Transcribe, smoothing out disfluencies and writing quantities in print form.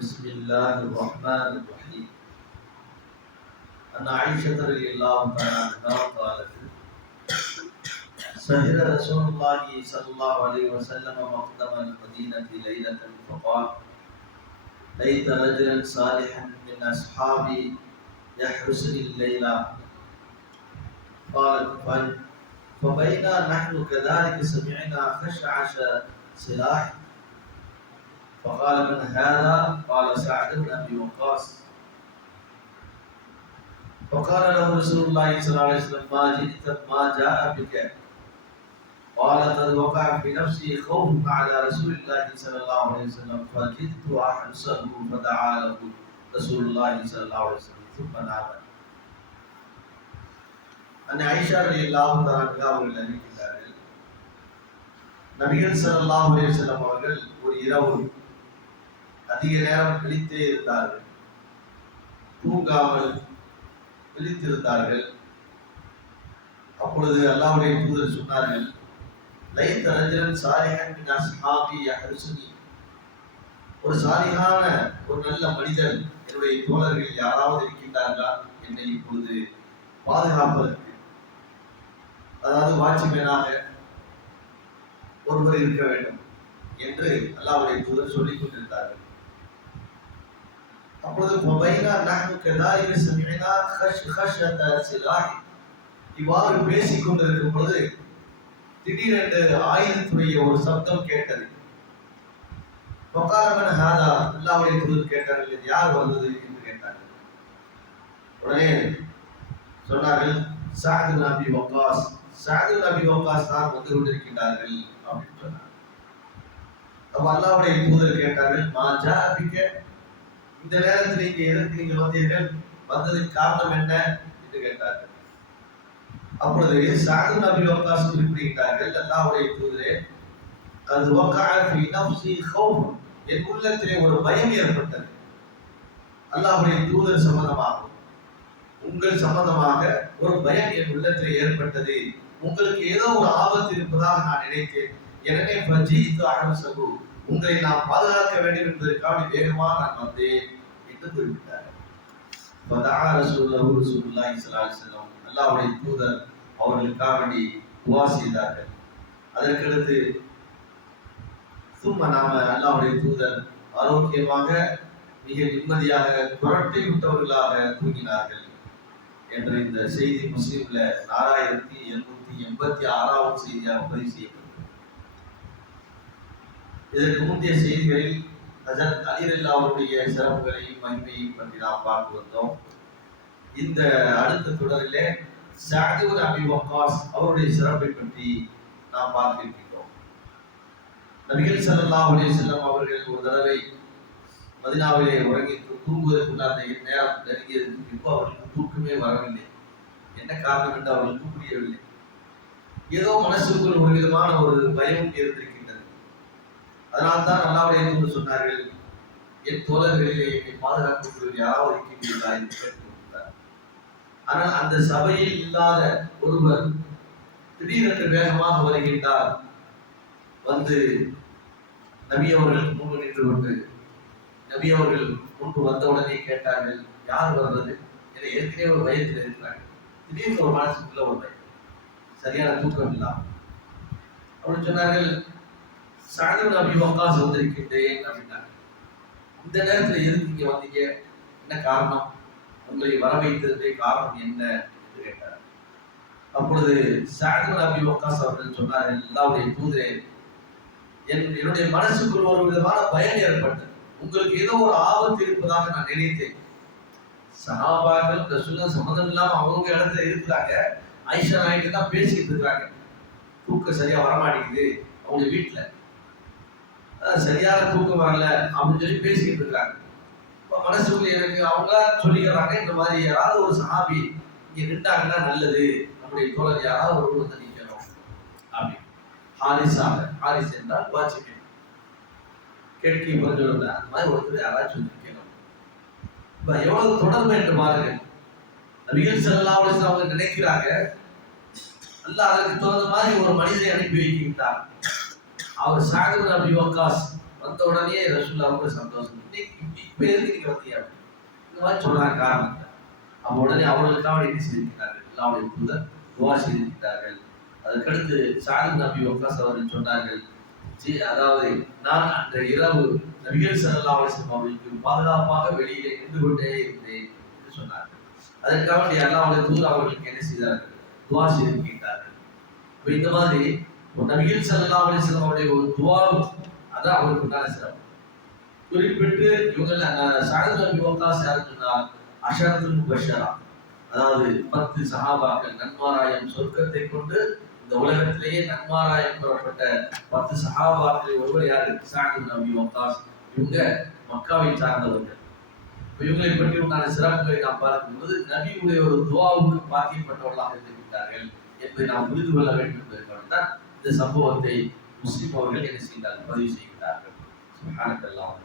بسم الله الرحمن الرحيم. عن عائشة رضي الله تعالى عنها قالت: سهر رسول الله صلى الله عليه وسلم مقدم المدينة ليلة فقال: ليت رجلا صالحا من أصحابي يحرسني الليلة. قالت: فبينا نحن كذلك سمعنا خشعش سلاح فقال: من هذا؟ قال: سعد بن ابي وقاص. فقال له رسول الله صلى الله عليه وسلم: ما جاء بك؟ قال: قد وقع في نفسي خوف على رسول الله صلى الله عليه وسلم فجئت احرسه فدعا له رسول الله صلى الله عليه وسلم ثم نام. அன்னை ஆயிஷா ரலியல்லாஹு தஆலா அவர்கள் அறிவிக்கிறார்கள், நபிகள் ஸல்லல்லாஹு அலைஹி வஸல்லம் அவர்கள் ஒரு இரவு அதிக நேரம் விழித்தே இருந்தார்கள், தூங்காமல் விழித்திருந்தார்கள். அப்பொழுது அல்லாஹ்வுடைய தூதர் சொன்னார்கள்: லைத ரஜுலன் சாலிஹன் மின் அஸ்ஹாபி யஹ்ருசுனி, ஒரு சாலிஹான ஒரு நல்ல மனிதர் என்னுடைய தோழர்கள் யாராவது இருக்கின்றார்களா என்னை இப்பொழுது பாதுகாப்பதற்கு, அதாவது வாட்ச்மேனாக ஒருவர் இருக்க வேண்டும் என்று அல்லாஹ்வுடைய தூதர் சொல்லிக் கொண்டிருந்தார்கள். அப்பொழுது இவ்வாறு பேசிக் கொண்டிருக்கும் பொழுது திடீரென்று ஆயுதத்துடைய ஒரு சப்தம் கேட்டது. அல்லாஹ்வுடைய தூதர் கேட்டார்கள், இது யார் வந்தது என்று கேட்டார்கள். உடனே சொன்னார்கள், சஅத் பின் அபி வக்காஸ், சஅத் பின் அபி வக்காஸ் தான் வந்து கொண்டிருக்கிறார்கள் அப்படின்னு சொன்னார். அப்ப அல்லாஹ்வுடைய தூதர் கேட்டார்கள், மா ஜாஅ பிக, இந்த நேரத்தில் இங்கே எதற்கு நீங்கள் வந்தீர்கள், வந்ததின் காரணம் என்ன என்று கேட்டார்கள். அப்பொழுது சஅத் பின் அபி வக்காஸ் குறிப்பிட்டார்கள், அல்லாஹ்வுடைய தூதரே, அது வகஅ ஃபீ நஃப்ஸி ஹௌஃப், என் உள்ளத்திலே ஒரு பயம் ஏற்பட்டது. அல்லாஹ்வுடைய தூதர் சம்பந்தமாக, உங்கள் சம்பந்தமாக ஒரு பயம் என் உள்ளத்திலே ஏற்பட்டது. உங்களுக்கு ஏதோ ஒரு ஆபத்து இருப்பதாக நான் நினைத்தேன். எனவே ஃபஜீது அஹ்ருஸஹு, உங்களை நான் பாதுகாக்க வேண்டும் என்பதற்காக வேகமாக நான் வந்தேன் என்று குறிப்பிட்டார். ஃபதஆ ரசூலுல்லாஹி ஸல்லல்லாஹு அலைஹி வஸல்லம், அல்லாஹ்வுடைய தூதர் அவர்களுக்காக வேண்டி துஆ செய்தார்கள். அதற்கடுத்து சும்மா நாம அல்லாஹ்வுடைய தூதர் ஆரோக்கியமாக மிக நிம்மதியாக புரட்டி விட்டவர்களாக தூங்கினார்கள் என்ற இந்த செய்தி முஸ்லிம்ல 4786வது செய்தியாக பதிவு செய்யப்பட்டது. இதற்கு முந்தைய செய்திகளில் ஹஜ்ரத் அலி ரலியல்லாஹு அவருடைய சிறப்புகளையும் மகிமையையும் பற்றி நாம் பார்த்து வந்தோம். இந்த அடுத்த தொடரிலே சஅத் பின் அபி வக்காஸ் அவருடைய சிறப்பை பற்றி நாம் பார்த்திருக்கிறோம். நபிகள் ஸல்லல்லாஹு அலைஹி வஸல்லம் அவர்கள் ஒரு தடவை மதீனாவிலே உறங்கி தூங்குவதற்கு அந்த நேரம் நெருங்கியதற்கு பின்பு அவர்களுக்கு தூக்கமே வரவில்லை. என்ன காரணம் என்று அவர்களுக்கு புரியவில்லை. ஏதோ மனசுக்குள் ஒரு விதமான ஒரு பயம் இருந்திருக்கின்றது. அதனால்தான் அல்லாஹ்வுடைய தூதர் சொன்னார்கள், என் தோழர்களிலே என்னை பாதுகாக்கக்கூடிய யாராவது இருக்கின்றீர்களா என்று கேட்டுக்கொண்டார். ஆனால் அந்த சபையில் இல்லாத ஒருவர் திடீரென்று வேகமாக வருகின்றார். வந்து நபி அவர்களுக்கு முன்பு நின்று கொண்டு, நபி அவர்கள் முன்பு வந்தவுடனே கேட்டார்கள், யார் வர்றது? என ஏற்கனவே ஒரு பயத்தில் இருக்கிறார்கள். திடீர்னு ஒரு மனசுக்குள்ள ஒரு பயம், சரியான தூக்கம் இல்லாமல். அவர்கள் சொன்னார்கள், சஅத் பின் அபி வக்காஸ் வந்திருக்கின்றேன் அப்படின்னாங்க. இந்த நேரத்தில் எதுக்கு இங்கே வந்தீங்க, என்ன காரணம், உங்களை வர வைத்ததுடைய காரணம் என்ன என்று கேட்டார். அப்பொழுது சஅத் பின் அபி வக்காஸ் அவர்கள் சொன்னார்கள், அல்லாஹ்வுடைய தூதரே, என்னுடைய மனசுக்குள் ஒரு விதமான பயம் ஏற்பட்டது. உங்களுக்கு ஏதோ ஒரு ஆபத்து இருப்பதாக நான் நினைத்தேன். சஹாபாக்கள் ரசூலுல்லாஹ் சம்மதம் இல்லாம அவங்க இடத்துல இருக்கிறாங்க, ஆயிஷா நாயகி தான் பேசிட்டு இருக்காங்க. தூக்கம் சரியா வரமாட்டேங்குது, அவங்க வீட்டுல சரியான தூக்கம் வரல அப்படின்னு சொல்லி பேசிக்கிட்டு இருக்காங்க. மனசுக்குள்ள எனக்கு அவங்க சொல்லிக்கிறாங்க, இந்த மாதிரி யாராவது ஒரு சஹாபி இங்க நின்றாங்கன்னா நல்லது, நம்முடைய தோழர் யாராவது ஒரு வந்து நிற்கணும் அப்படி. ஹாரிஸ் என்றால் வாட்ச்மேன், கேட்கி சொல்லுங்க, அந்த மாதிரி ஒருத்தர் யாராச்சும் நிற்கணும். இப்ப எவ்வளவு தொடர்பு என்று பாருங்க. நபிகள் ஸல்லல்லாஹு அலைஹி வஸல்லம் அவங்க நினைக்கிறாங்க, அல்லாஹ் அதற்கு தகுந்த மாதிரி ஒரு மனிதரை அனுப்பி வைக்கின்றார். அவர் சஅத் பின் அபி வக்காஸ் வந்த உடனே ரசூலுல்லாஹ்வுக்கு சந்தோஷம். இப்ப எதுக்கு நீங்க வந்தீங்க இந்த மாதிரி சொல்றாங்க காரணத்தை. அப்ப உடனே அவர்களுக்காக என்ன செய்திருக்கிறார்கள், அல்லாஹ்வுடைய தூதர் துஆ செய்திருக்கிறார்கள். அதற்கடுத்து சாத் இப்னு அபீ வக்காஸ் அவர்கள் சொன்னார்கள், அதாவது நான் அந்த இரவு நபிகள் ஸல்லல்லாஹு அலைஹி வஸல்லம் அவர்களுக்கு பாதுகாப்பாக வெளியிலே நின்று கொண்டே இருந்தேன் என்று சொன்னார்கள். அதற்காக அல்லாஹ்வுடைய தூதர் அவர்களுக்கு என்ன செய்தார்கள், துஆ செய்திருக்கிறார்கள். இப்ப இந்த மாதிரி நபிகள் ஸல்லல்லாஹு அலைஹி வஸல்லம் அவருடைய ஒரு துஆ அதான் அவருக்கு உண்டான சிறப்பு. குறிப்பிட்டு இவங்க சாத் இப்னு அபீ வக்காஸ் யாருன்னு சொன்னால் அஷரத்துல் முபஷ்ஷரா, அதாவது 10 சஹாபாக்கள் நன்மாராயம் சொர்க்கத்தை கொண்டு இந்த உலகத்திலேயே நன்மாராயம் பெறப்பட்ட 10 சஹாபாக்களில் ஒருவர் யாரு, சாத் இப்னு அபீ வக்காஸ். இவங்க மக்காவை சார்ந்தவர்கள். இவங்களை பற்றி உண்டான சிறப்புகளை நாம் பார்க்கும்போது நபியுடைய ஒரு துஆவுக்கு பாக்கியப்பட்டவர்களாக இருந்திருக்கிறார்கள் என்பதை நாம் புரிந்து கொள்ள வேண்டும் என்பதற்காக தான் இந்த சம்பவத்தை முஸ்லிம் அவர்கள் என்ன செய்தார்கள், பதிவு செய்கிறார்கள். சுப்ஹானல்லாஹ்.